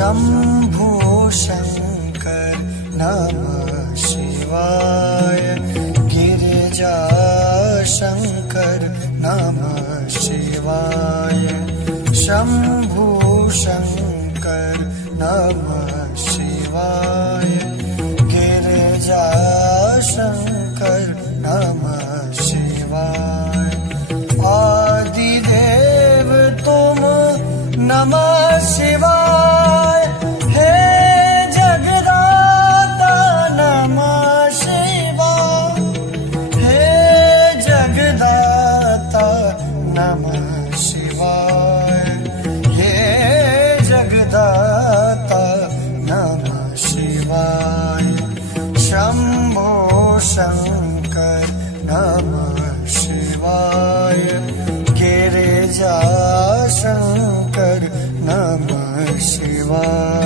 शंभो शंकर नमः शिवाय। गिरिजा शंकर नमः शिवाय। शंभो शंकर नमः शिवाय। गिरिजा शंकर नमः शिवाय। आदिदेव तुम नमः शिवाय। हे जगदाता नमः शिवाय। हे जगदाता नमः शिवाय। हे जगदाता नमः शिवाय। शंभो शंकर नमः शिवाय। गिरिजा शंकर नमः शिवाय।